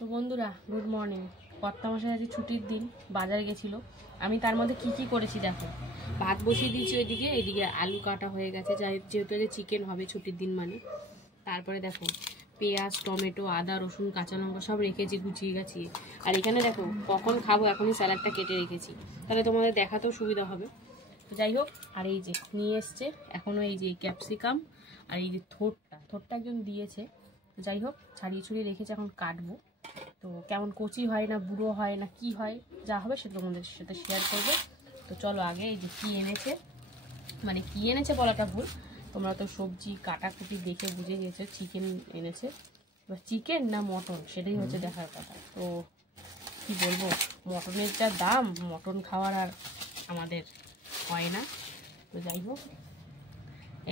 তো বন্ধুরা good morning. কর্তা মশাই আজ ছুটির দিন, বাজারে গেছিল। আমি তার মধ্যে কি করেছি দেখো। ভাত বসিয়ে দিয়েছি ওইদিকে, এইদিকে আলু কাটা হয়ে গেছে, যেহেতু চিকেন হবে ছুটির দিন মানে। তারপরে দেখো পেঁয়াজ, টমেটো, আদা, রসুন, কাঁচা লঙ্কা সব রেখেছি গুছিয়ে গাছিয়ে। আর এখানে দেখো কখন খাবো এখনই স্যালাডটা কেটে রেখেছি, তাহলে তোমাদের দেখাতেও সুবিধা হবে। তো যাই হোক, আর এই যে নিয়ে এসছে এখনও এই যে ক্যাপসিকাম, আর এই যে থোরটা একজন দিয়েছে। তো যাই হোক ছাড়িয়ে ছড়িয়ে রেখেছি, এখন কাটবো। তো কেমন কচি হয় না বুড়ো হয় না কি হয়, যা হবে সেটা তোমাদের সাথে শেয়ার করবো। তো চলো আগে এই যে কী এনেছে বলাটা ভুল, তোমরা তো সবজি কাটাকুটি দেখে বুঝে গেছো চিকেন এনেছে। এবার চিকেন না মটন সেটাই হচ্ছে দেখার কথা। তো কি বলবো, মটনের যা দাম, মটন খাওয়ার আর আমাদের হয় না। তো যাই হোক,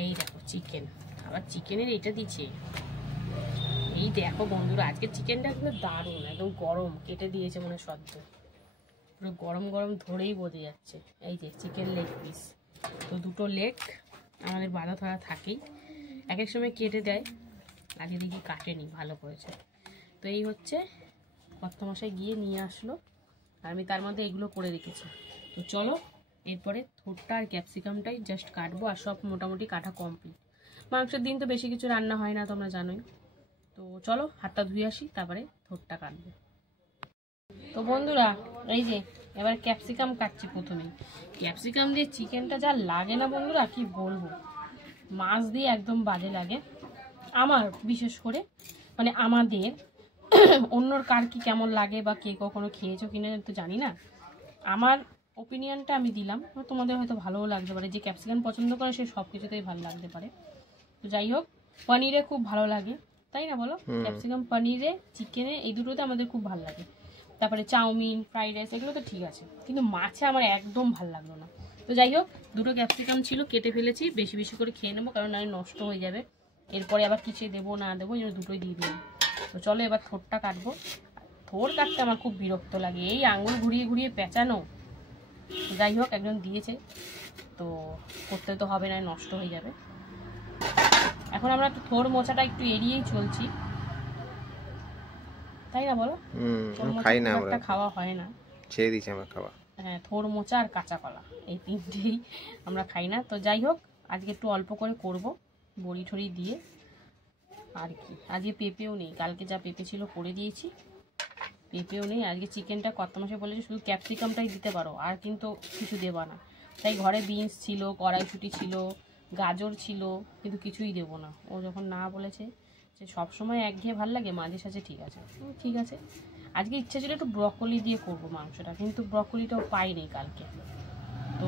এই দেখো চিকেন, আবার চিকেনের এটা দিচ্ছে। এই দেখো বন্ধুরা, আজকে চিকেনটা কিন্তু দারুণ, একদম গরম কেটে দিয়েছে মনে সদ্য, পুরো গরম গরম ধরেই বোঝা যাচ্ছে। এই যে চিকেন লেগ পিস, তো দুটো লেগ আমাদের বাঁধা ধরা থাকেই, এক এক সময় কেটে দেয়, আগে দেখি কাটেনি, ভালো করেছে। তো এই হচ্ছে কর্তামশাই গিয়ে নিয়ে আসলো, আর আমি তার মধ্যে এগুলো করে রেখেছি। তো চলো এরপরে থোরটা আর ক্যাপসিকামটাই জাস্ট কাটবো, আর সব মোটামুটি কাটা কমপ্লিট। মাংসের দিন তো বেশি কিছু রান্না হয় না, তোমরা জানোই। তো চলো হাতটা ধুয়ে আসি, তারপরে থোরটা কাটবো। তো বন্ধুরা এই যে এবার ক্যাপসিকাম কাটছি। প্রথমে ক্যাপসিকাম দিয়ে চিকেনটা যা লাগে না বন্ধুরা, কি বলবো, মাছ দিয়ে একদম বাজে লাগে আমার, বিশেষ করে মানে আমাদের। অন্যর কার কি কেমন লাগে বা কে কখনো খেয়েছো কিনা তো জানি না, আমার ওপিনিয়নটা আমি দিলাম, তোমাদের হয়তো ভালোও লাগতে পারে। যে ক্যাপসিকাম পছন্দ করে সে সব কিছুতেই ভালো লাগতে পারে। তো যাই হোক, পনিরে খুব ভালো লাগে, তাই না বলো? ক্যাপসিকাম পনিরে, চিকেনে, এই দুটোতে আমাদের খুব ভালো লাগে। তারপরে চাউমিন, ফ্রাইড রাইস এগুলো তো ঠিক আছে, কিন্তু মাছে আমার একদম ভালো লাগলো না। তো যাই হোক, দুটো ক্যাপসিকাম ছিল, কেটে ফেলেছি, বেশি বেশি করে খেয়ে নেবো, কারণ নাহলে নষ্ট হয়ে যাবে। এরপরে আবার কিছু দেবো না দেবো, এই জন্য দুটোই দিয়ে দিলাম। তো চলো এবার থোরটা কাটবো। থোর কাটতে আমার খুব বিরক্ত লাগে, এই আঙুল ঘুরিয়ে ঘুরিয়ে পেঁচানো। যাই হোক একজন দিয়েছে, তো করতে তো হবে না, নষ্ট হয়ে যাবে। এখন আমরা থোর মোচাটা একটু এড়িয়েই চলছি, তাই না বলো? খাই না আমরা, খাওয়া হয় না, ছেড়ে দিয়েছি আমরা খাওয়া। হ্যাঁ, থোর মোচা আর কাঁচা কলা এই তিনটেই আমরা খাই না। তো যাই হোক, আজকে একটু অল্প করে করব, বড়ি ঠড়ি দিয়ে আর কি। আজকে পেঁপেও নেই, কালকে যা পেঁপে ছিল করে দিয়েছি, পেঁপেও নেই। আজকে চিকেনটা কর্তামশাই বলেছে শুধু ক্যাপসিকামটাই দিতে পারো, আর কিন্তু কিছু দেবা না। তাই ঘরে বিনস ছিল, কড়াইশুঁটি ছিল, গাজর ছিল, কিন্তু কিছুই দেবো না। ও যখন না বলেছে যে সবসময় একঘেয়ে ভাল লাগে, মাঝে সাঝে ঠিক আছে, ঠিক আছে। আজকে ইচ্ছা ছিল একটু ব্রকলি দিয়ে করবো মাংসটা, কিন্তু ব্রকলিটাও পাইনি কালকে। তো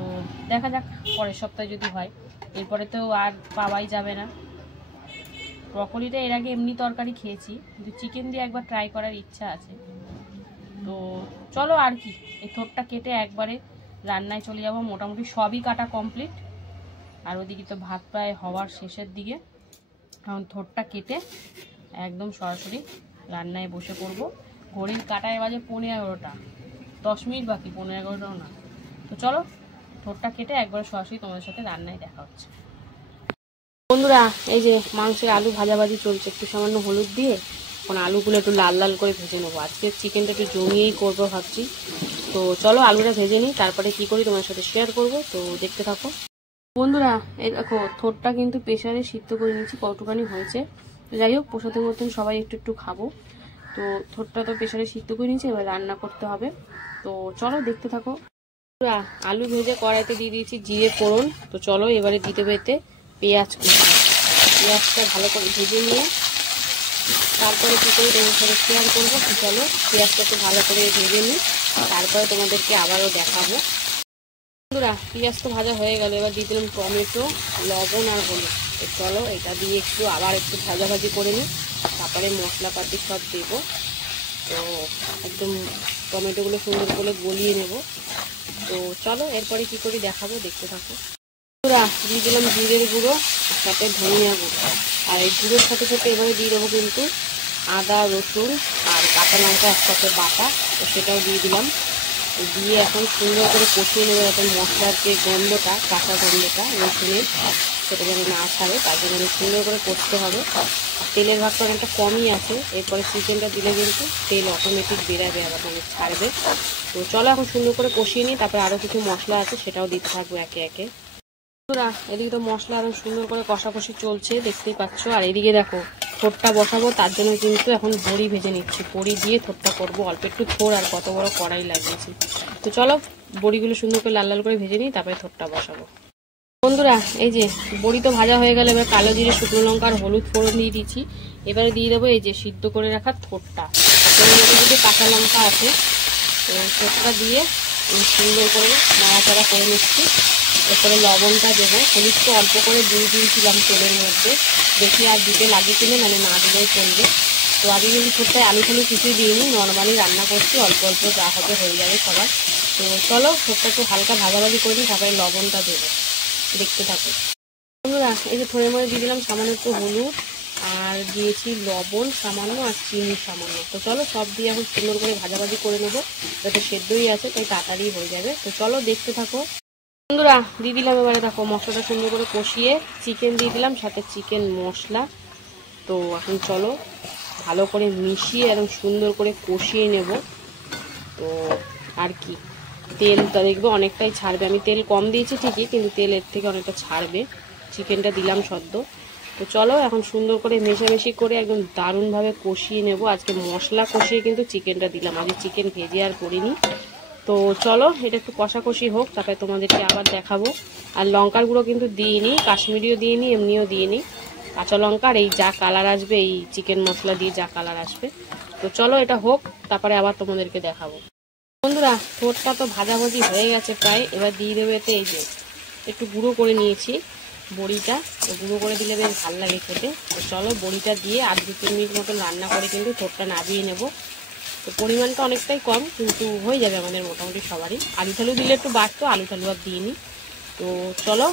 দেখা যাক পরের সপ্তাহে যদি হয়, এরপরে তো আর পাওয়াই যাবে না। ব্রকলিটা এর আগে এমনি তরকারি খেয়েছি, কিন্তু চিকেন দিয়ে একবার ট্রাই করার ইচ্ছা আছে। তো চলো আর কি, এই থোরটা কেটে একবারে রান্নায় চলে যাব। মোটামুটি সবই কাটা কমপ্লিট, আর ওদিকে তো ভাত প্রায় হওয়ার শেষের দিকে। এখন থোরটা কেটে একদম সরাসরি রান্নায় বসে পড়ব। ঘড়ির কাটায় বাজে 11:30, 10 মিনিট বাকি, 11:30টাও না। তো চলো থোরটা কেটে একবারে সরাসরি তোমাদের সাথে রান্নায় দেখা হচ্ছে। বন্ধুরা এই যে মাংসের আলু ভাজাভাজি চলছে, একটু সামান্য হলুদ দিয়ে এখন আলুগুলো একটু লাল লাল করে ভেজে নেবো। আজকে চিকেনটা একটু জমিয়েই করবো ভাবছি। তো চলো আলুটা ভেজে নিই, তারপরে কি করি তোমার সাথে শেয়ার করব। তো দেখতে থাকো বন্ধুরা। এই দেখো থোরটা কিন্তু প্রেশারে সিদ্ধ করে নিয়েছি, কতটুকানি হয়েছে। তো যাই হোক, প্রসাদের মতন সবাই একটু একটু খাবো। তো থোরটা তো প্রেশারে সিদ্ধ করে নিয়েছি, এবার রান্না করতে হবে। তো চলো দেখতে থাকো। আলু ভেজে কড়াইতে দিয়ে দিয়েছি জিরে ফোড়ন। তো চলো এবারে দিতে পেতে পেঁয়াজ কুচি, পেঁয়াজটা ভালো করে ভেজে নিয়ে তারপরে কী করে তোমার সাথে শেয়ার করবো। চলো পেঁয়াজটা একটু ভালো করে ভেজে নিই, তারপরে তোমাদেরকে আবারও দেখাবো। বন্ধুরা পেঁয়াজ তো ভাজা হয়ে গেল, এবার দিয়ে দিলাম টমেটো, লবণ আর হলুদ। তো চলো এটা দিয়ে একটু আবার একটু ভাজাভাজি করে নিই, তারপরে মশলাপাতি সব দেবো। তো একদম টমেটোগুলো সুন্দর করে গলিয়ে নেব। তো চলো এরপরে কি করি দেখাবো, দেখতে থাকো। বন্ধুরা দিয়ে দিলাম জিরের গুঁড়ো, সাথে ধনিয়া গুঁড়ো, আর এই গুঁড়োর সাথে সাথে এবারে দিয়ে দেবো কিন্তু আদা, রসুন আর কাঁচা লঙ্কা একসাথে বাটা, তো সেটাও দিয়ে দিলাম। দিয়ে এখন সুন্দর করে কষিয়ে নেবো, যাতে মশলার যে গন্ধটা, কাঁচা গন্ধটা রসুনের সেটা যেন না ছাড়ে, তার জন্য সুন্দর করে কষতে হবে। তেলের ভাগটা অনেকটা কমই আছে, এরপরে চিকেনটা দিলে কিন্তু তেল অটোমেটিক বেরাবে, আবার মানে ছাড়বে। তো চলো এখন সুন্দর করে কষিয়ে নিই, তারপরে আরও কিছু মশলা আছে সেটাও দিতে থাকবো একে একে। এদিকে তো মশলা আরো সুন্দর করে কষাকষি চলছে, দেখতেই পাচ্ছ। আর এদিকে দেখো থোড়টা বসাবো, তার জন্য কিন্তু এখন বড়ি ভেজে নিচ্ছি। বড়ি দিয়ে থোড়টা করবো, অল্প একটু থোড় আর কত বড় কড়াই লাগিয়েছি। তো চলো বড়িগুলো সুন্দর করে লাল লাল করে ভেজে নিই, তারপরে থোড়টা বসাবো। বন্ধুরা এই যে বড়ি তো ভাজা হয়ে গেল, এবার কালো জিরে, শুকনো লঙ্কা আর হলুদ ফোড়ন দিয়ে দিচ্ছি। এবারে দিয়ে দেবো এই যে সিদ্ধ করে রাখা থোড়টা। এর মধ্যে যদি কাঁচা লঙ্কা আছে, তো থোড়টা দিয়ে সুন্দর করে নাড়াচাড়া করে নিচ্ছি। এরপরে লবণটা দেবো, হলুদ তো অল্প করে দিয়ে দিয়েছিলাম তেলের মধ্যে, বেশি আর দিতে লাগিয়েছিল, মানে না দিলেও চলবে। তো আগে কিন্তু থোড়টায় আলু ফালু কিছুই দিইনি, নর্মালি রান্না করছি, অল্প অল্প যা হবে হয়ে যাবে সবার। তো চলো থোড়টা একটু হালকা ভাজাভাজি করে নিই, তারপরে লবণটা দেবো, দেখতে থাকো বন্ধুরা। এই যে থোড়ের মধ্যে দিয়ে দিলাম সামান্য একটু হলুদ, আর দিয়েছি লবণ সামান্য, আর চিনি সামান্য। তো চলো সব দিয়ে এখন সুন্দর করে ভাজাভাজি করে নেবো, যাতে সেদ্ধই আছে তাই তাড়াতাড়ি হয়ে যাবে। তো চলো দেখতে থাকো বন্ধুরা। দিয়ে দিলাম এবারে দেখো মশলাটা সুন্দর করে কষিয়ে চিকেন দিয়ে দিলাম, সাথে চিকেন মশলা। তো এখন চলো ভালো করে মিশিয়ে একদম সুন্দর করে কষিয়ে নেব। তো আর কি, তেলটা দেখবে অনেকটাই ছাড়বে, আমি তেল কম দিয়েছি ঠিকই, কিন্তু তেল এর থেকে অনেকটা ছাড়বে। চিকেনটা দিলাম সদ্য। তো চলো এখন সুন্দর করে মেশামেশি করে একদম দারুণভাবে কষিয়ে নেব। আজকে মশলা কষিয়ে কিন্তু চিকেনটা দিলাম, আজকে চিকেন ভেজে আর করিনি। তো চলো এটা একটু কষাকষি হোক, তারপরে তোমাদেরকে আবার দেখাবো। আর লঙ্কার গুঁড়ো কিন্তু দিইনি, কাশ্মীরিও দিইনি, এমনিও দিইনি, কাঁচা লঙ্কার এই যা কালার আসবে, এই চিকেন মশলা দিয়ে যা কালার আসবে। তো চলো এটা হোক, তারপরে আবার তোমাদেরকে দেখাবো। বন্ধুরা থোড়টা তো ভাজাভাজি হয়ে গেছে প্রায়, এবার দিয়ে দেবো এতে এই যে একটু গুঁড়ো করে নিয়েছি বড়িটা। তো গুঁড়ো করে দিলে বেশ ভালো লাগে খেতে। তো চলো বড়িটা দিয়ে আর 2-3 মিনিট মতন রান্না করে কিন্তু থোড়টা নামিয়ে নেব। তো পরিমাণটা অনেকটাই কম, কিন্তু হয়ে যাবে আমাদের মোটামুটি সবারই। আলু টালু দিলে একটু বাড়তো, আলু টালু আর দিইনি। তো চলো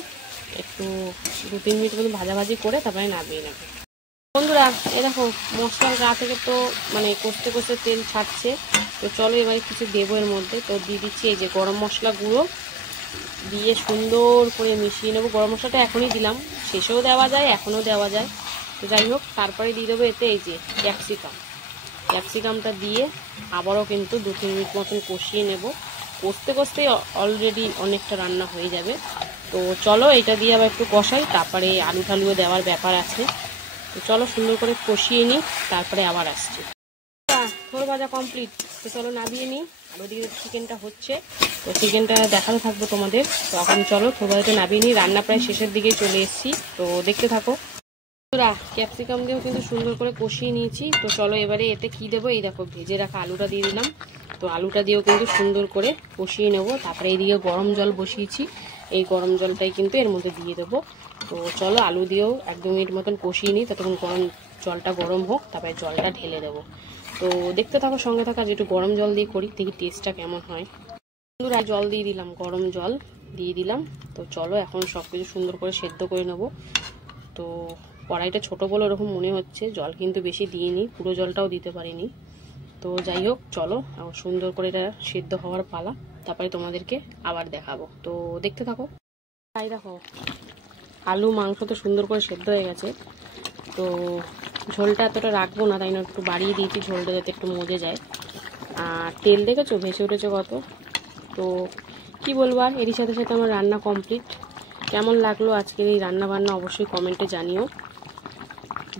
একটু 2-3 মিনিট মতো ভাজাভাজি করে তারপরে নামিয়ে নেব। বন্ধুরা এ দেখো মশলার গা থেকে তো মানে কষতে কষতে তেল ছাড়ছে। তো চলো এবারে কিছু দেবো এর মধ্যে। তো দিয়ে দিচ্ছি এই যে গরম মশলা গুঁড়ো, দিয়ে সুন্দর করে মিশিয়ে নেবো। গরম মশলাটা এখনই দিলাম, শেষেও দেওয়া যায়, এখনও দেওয়া যায়। তো যাই হোক, তারপরে দিয়ে দেবো এতে এই যে ক্যাপসিকামটা দিয়ে আবারও কিন্তু 2-3 মিনিট মতন কষিয়ে নেব। কষতে কষতেই অলরেডি অনেকটা রান্না হয়ে যাবে। তো চলো এটা দিয়ে আবার একটু কষাই, তারপরে আলু টালুও দেওয়ার ব্যাপার আছে। তো চলো সুন্দর করে কষিয়ে নিই, তারপরে আবার আসছি। থোড় ভাজা কমপ্লিট। তো চলো নামিয়ে নিই, আর ওদিকে চিকেনটা হচ্ছে, তো চিকেনটা দেখাতে থাকবো তোমাদের। তো এখন চলো থোড় ভাজাটা নামিয়ে নিই, রান্না প্রায় শেষের দিকেই চলে এসেছি, তো দেখতে থাকো। ক্যাপসিকাম দিয়েও কিন্তু সুন্দর করে কষিয়ে নিয়েছি। তো চলো এবারে এতে কি দেবো, এই দেখো ভেজে রাখা আলুটা দিয়ে দিলাম। তো আলুটা দিয়েও কিন্তু সুন্দর করে কষিয়ে নেব। তারপরে এইদিকে গরম জল বসিয়েছি, এই গরম জলটাই কিন্তু এর মধ্যে দিয়ে দেবো। তো চলো আলু দিয়েও 1-2 মিনিট মতন কষিয়ে নিই, ততক্ষণ জলটা গরম হোক, তারপরে জলটা ঢেলে দেবো। তো দেখতে থাকো, সঙ্গে থাকা, যেটু গরম জল দিয়ে করি, দেখি টেস্টটা কেমন হয়। বন্ধুরা জল দিয়ে দিলাম, গরম জল দিয়ে দিলাম। তো চলো এখন সব কিছু সুন্দর করে সেদ্ধ করে নেব। তো কড়াইটা ছোটো বলে ওরকম মনে হচ্ছে, জল কিন্তু বেশি দিইনি, পুরো জলটাও দিতে পারিনি। তো যাই হোক চলো এখন সুন্দর করে এটা সেদ্ধ হওয়ার পালা, তারপরে তোমাদেরকে আবার দেখাবো। তো দেখতে থাকো। তাই দেখো আলু মাংস তো সুন্দর করে সেদ্ধ হয়ে গেছে। তো ঝোলটা এতটা রাখবো না, তাই না একটু বাড়িয়ে দিয়েছি ঝোলটা, যাতে একটু মজে যায়। আর তেল দেখেছো ভেসে উঠেছে কত। তো কি বলবো, আর এরই সাথে সাথে আমার রান্না কমপ্লিট। কেমন লাগলো আজকের এই রান্না বান্না অবশ্যই কমেন্টে জানিও।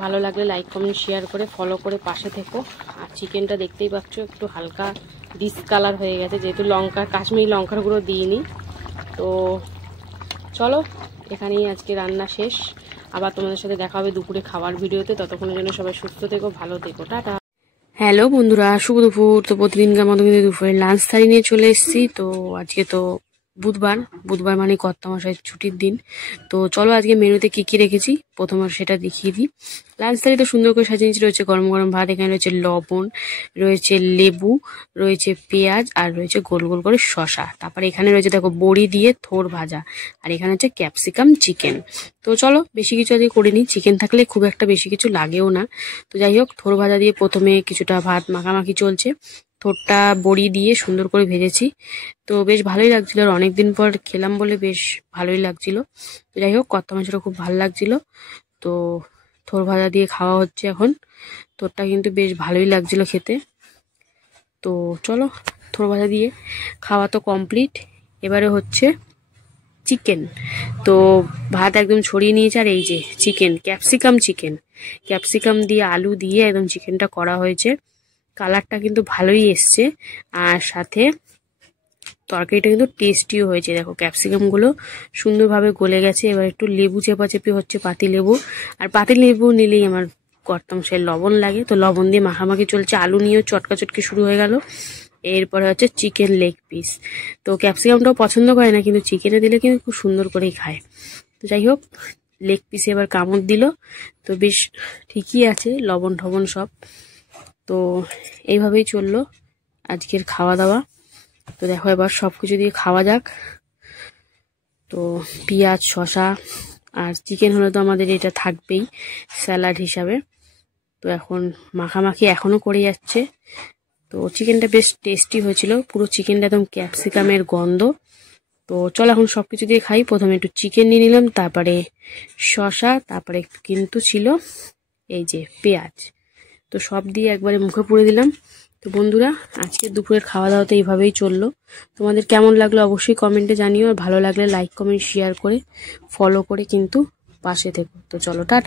ভালো লাগলে লাইক কমেন্ট শেয়ার করে ফলো করে পাশে থেকো। আর চিকেনটা দেখতেই পাচ্ছ একটু হালকা ডিসকালার হয়ে গেছে, যেহেতু কাশ্মীরি লঙ্কার গুঁড়ো দিইনি। তো চলো এখানেই আজকে রান্না শেষ, আবার তোমাদের সাথে দেখা হবে দুপুরে খাওয়ার ভিডিওতে। ততক্ষণের জন্য সবাই সুস্থ থেকো, ভালো থেকো, টাটা। হ্যালো বন্ধুরা, শুভ দুপুর। তো প্রতিদিনকার মতো কিন্তু দুপুরে লাঞ্চ থালি নিয়ে চলে এসেছি। তো আজকে তো বুধবার মানে কর্তামশাই ছুটির দিন। তো চলো আজকে মেনুতে কি কি রেখেছি প্রথমে সেটা দেখিয়ে দিই। লাঞ্চ থালি তো সুন্দর করে সাজিয়ে নিয়েছি, রয়েছে গরম গরম ভাত, এখানে রয়েছে লবণ, রয়েছে লেবু, রয়েছে পেঁয়াজ, আর রয়েছে গোল গোল করে শসা। তারপরে এখানে রয়েছে দেখো বড়ি দিয়ে থোড় ভাজা, আর এখানে হচ্ছে ক্যাপসিকাম চিকেন। তো চলো বেশি কিছু আজকে করিনি, চিকেন থাকলে খুব একটা বেশি কিছু লাগেও না। তো যাই হোক থোড় ভাজা দিয়ে প্রথমে কিছুটা ভাত মাখামাখি চলছে। থোরটা বড়ি দিয়ে সুন্দর করে ভেজেছি। তো বেশ ভালোই লাগছিল, আর অনেকদিন পর খেলাম বলে বেশ ভালোই লাগছিল। তো যাই হোক, কর্তা মাছটা খুব ভালো লাগছিল। তো থোর ভাজা দিয়ে খাওয়া হচ্ছে এখন। থোরটা কিন্তু বেশ ভালোই লাগছিল খেতে। তো চলো, থোর ভাজা দিয়ে খাওয়া তো কমপ্লিট। এবারে হচ্ছে চিকেন। তো ভাত একদম ছড়িয়ে নিয়েছে, আর এই যে চিকেন, ক্যাপসিকাম দিয়ে আলু দিয়ে একদম চিকেনটা করা হয়েছে। কালারটা কিন্তু ভালোই এসছে, আর সাথে তরকারিটা কিন্তু টেস্টিও হয়েছে। দেখো ক্যাপসিকামগুলো সুন্দরভাবে গলে গেছে। এবার একটু লেবু চেপাচেপি হচ্ছে, পাতি লেবু। আর পাতি লেবু নিলেই আমার কর্তামশাই লবণ লাগে, তো লবণ দিয়ে মাখামাখি চলছে। আলু নিয়েও চটকাচটকি শুরু হয়ে গেল। এরপরে হচ্ছে চিকেন লেগ পিস। তো ক্যাপসিকামটাও পছন্দ করে না, কিন্তু চিকেনে দিলে কিন্তু খুব সুন্দর করেই খায়। তো যাই হোক, লেগ পিসে এবার কামড় দিল। তো বেশ ঠিকই আছে, লবণ ঠবণ সব। তো এইভাবেই চললো আজকের খাওয়া দাওয়া। তো দেখো এবার সব কিছু দিয়ে খাওয়া যাক। তো পেঁয়াজ, শসা আর চিকেন হলে তো আমাদের এটা থাকবেই স্যালাড হিসাবে। তো এখন মাখামাখি এখনো করে যাচ্ছে। তো চিকেনটা বেশ টেস্টি হয়েছিল, পুরো চিকেনটা একদম ক্যাপসিকামের গন্ধ। তো চলো এখন সবকিছু দিয়ে খাই। প্রথমে একটু চিকেন নিয়ে নিলাম, তারপরে শসা, তারপরে কিন্তু ছিল এই যে পেঁয়াজ। তো সব দিয়ে একবারে মুখে পুরে দিলাম। তো বন্ধুরা, আজকে দুপুরের খাওয়া দাওয়া তো এইভাবেই চললো। তোমাদের কেমন লাগলো অবশ্যই কমেন্টে জানিও, আর ভালো লাগলে লাইক কমেন্ট শেয়ার করে ফলো করে কিন্তু পাশে থেকো। তো চলো, টাটা।